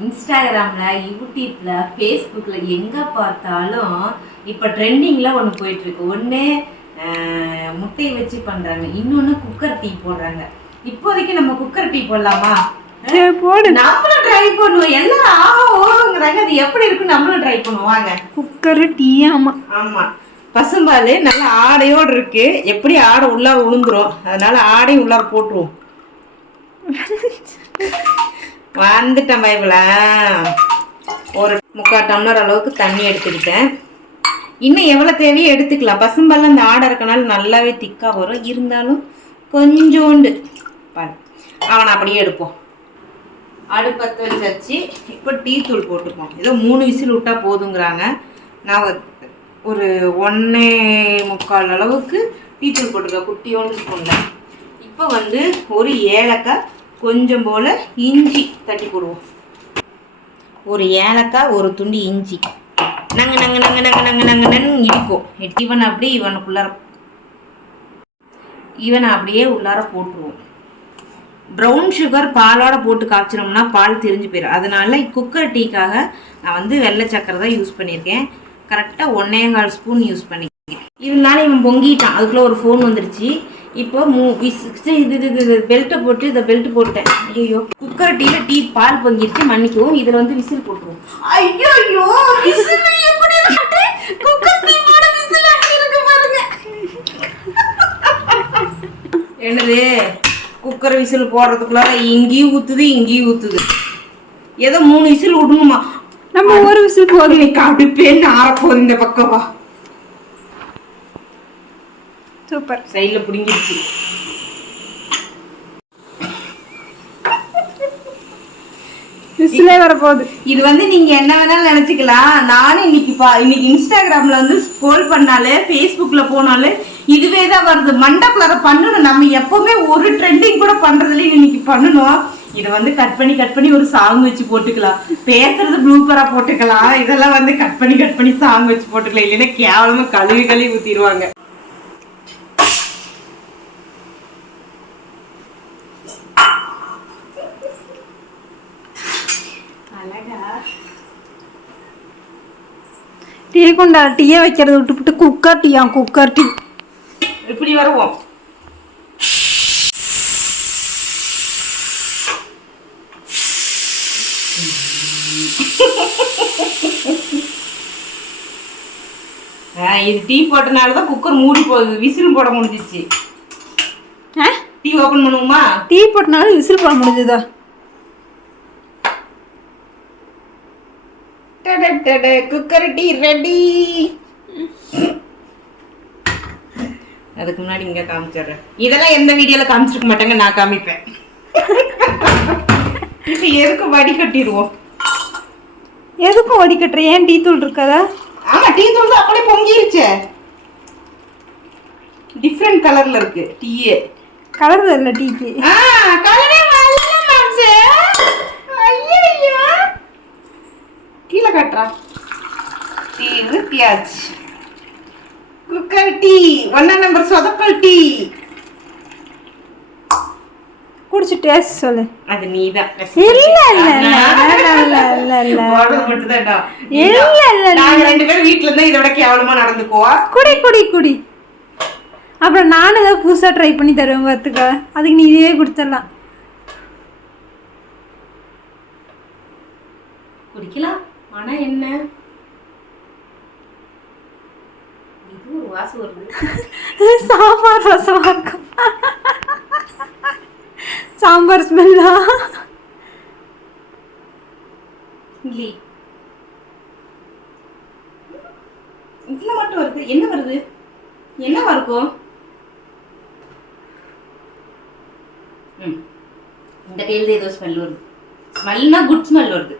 இன்ஸ்டாகிராம்ல, யூடியூப்ல, ஃபேஸ்புக்ல எங்க பார்த்தாலும் இப்ப ட்ரெண்டிங்ல ஒன்று போயிட்டு இருக்கு. ஒன்று முட்டையை வச்சு பண்றாங்க, இன்னொன்னு குக்கர் டீ போடுறாங்க. இப்போதைக்கு நம்ம குக்கர் டீ போடலாமா? போடு, நம்மளும் ட்ரை பண்ணுவோம். எல்லாரும் ஆஹா ஓங்கிறாங்க, அது எப்படி இருக்குன்னு நம்மளும் ட்ரை பண்ணுவோம். வாங்க. Cooker tea. ஆமா ஆமா, பசும்பால் நல்லா ஆடையோடு இருக்கு. எப்படி ஆடை உள்ளார உளுந்துரும், அதனால ஆடையும் உள்ளார போட்டுருவோம். வந்துட்டேன் பைபிள. ஒரு 3/4 டம்ளர் அளவுக்கு தண்ணி எடுத்துக்கிட்டேன். இன்னும் எவ்வளோ தேவையோ எடுத்துக்கலாம். பசும்பால் அந்த ஆடை இருக்கனால நல்லாவே திக்காக வரும். இருந்தாலும் கொஞ்சோண்டு பால் அவனை அப்படியே எடுப்போம். அடுப்பத்தை வச்சாச்சு. இப்போ டீ தூள் போட்டுப்போம். ஏதோ 3 விசில் விட்டால் போதுங்கிறாங்க. நான் ஒரு 1.25 அளவுக்கு டீ தூள் போட்டுருக்கேன், குட்டியோண்டு ஸ்பூனில். இப்போ ஒரு ஏலக்காய், கொஞ்சம் போல் இஞ்சி தட்டி போடுவோம். ஒரு ஏலக்காய், ஒரு துண்டு இஞ்சி. நாங்கள் நாங்கள் நாங்கள் நாங்கள் நாங்கள் நாங்கள் நன்னு இடிப்போம். இவன் அப்படியே இவனை அப்படியே உள்ளார போட்டுருவோம். ப்ரௌன் சுகர் பாலோட போட்டு காய்ச்சினோம்னா பால் திரிஞ்சு போயிடும். அதனால குக்கர் டீக்காக நான் வெள்ளை சக்கரை தான் யூஸ் பண்ணியிருக்கேன். கரெக்டாக 1.25 ஸ்பூன் யூஸ் பண்ணியிருக்கேன். இருந்தாலும் இவன் பொங்கிட்டான். அதுக்குள்ளே ஒரு ஃபோன் வந்துருச்சு. இப்போ இது பெல்ட்டை போட்டு இதை பெல்ட் போட்டேன். ஐயோ, குக்கர் டீயில் டீ பால் பொங்கிருச்சு, மன்னிக்கவும். இதில் விசில் போட்டுருவோம். ஐயோ எப்படி குக்கர் டீ போட விசில் அப்படி இருக்கு பாருங்க. என்னது, குக்கர் விசில் போடுறதுக்குள்ள இங்கேயும் ஊத்துது. ஏதோ 3 விசில் விடணுமா? நம்ம ஒரு விசில் போதும். இன்னைக்கு அடுப்பேன்னு ஆறப்போகுது. இந்த பக்கவா சூப்பர். சைடுல புடிங்கிடுச்சு. விசிலே வரப்போகுது. இது நீங்க என்ன வேணாலும் நினைச்சுக்கலாம். நானும் இன்னைக்கு இன்ஸ்டாகிராம்ல ஸ்க்ரோல் பண்ணாலே, ஃபேஸ்புக்ல போனாலே இதுவே தான் வருது. மண்டக்குள்ளார பண்ணணும். நம்ம எப்பவுமே ஒரு ட்ரெண்டிங் கூட பண்றதுல இன்னைக்கு பண்ணணும். இதை கட் பண்ணி ஒரு சாங் வச்சு போட்டுக்கலாம். பேசுறது ப்ளூப்பரா போட்டுக்கலாம். இதெல்லாம் கட் பண்ணி சாங் வச்சு போட்டுக்கலாம். இல்லைன்னா கேவலமா கழுவி ஊத்திடுவாங்க. டீ கொண்டா, டீயை வைக்கிறது விட்டுவிட்டு குக்கர் டீ இப்படி வருவோம். இது டீ போட்டனாலதான் குக்கர் மூடி போகுது. விசில் போட முடிஞ்சிச்சு. டீ ஓபன் பண்ணுவோமா? டீ போட்டனால விசில் போட முடிஞ்சதா? Cooker tea ready. அதுக்கு முன்னாடி இங்க காமிச்சிடுறேன். இதெல்லாம் எந்த வீடியோல காமிச்சிருக்க மாட்டாங்க, நான் காமிப்பேன். இப்ப எதுக்கு வடிகட்டிடுவோம்? எதுக்கும் வடிகட்டுற? ஏன் டீ தூள் இருக்காதா? ஆமா, டீ தூள் தான் அப்படியே பொங்கிருச்சு. டிஃபரண்ட் கலர்ல இருக்கு டீயே. கலர் இல்ல டீக்கு. கலரே வரல மாம்சே. ஐயோ, கீழ கட்டறா. டீ ஊத்தியாச்சு. குக்கர் டீ 1 நம்பர் சொதப்பல் டீ. குடிச்சு டேஸ்ட் சொல்லு. அது நீதான். இல்ல நாங்க 2 பேரும் வீட்ல இருந்தா இதோட கேவலமா நடந்துக்குவா. குடி. அப்புறம் நானும் ஏதாவது புதுசா ட்ரை பண்ணி தருவேன் பார்த்துக்க. அதுக்கு நீ இதே குடிச்சிடலாம். குடிக்கலாம். ஆனா என்ன, இது ஒரு வாசம் வருது. சாம்பார் ரசமா இருக்கும். சாம்பார் ஸ்மெல்லா? இல்ல, இதுல மட்டும் வருது. என்ன வருது? என்னவா இருக்கும்? இந்த கையில ஏதோ ஸ்மெல் வருது. ஸ்மெல்னா குட் ஸ்மெல் வருது.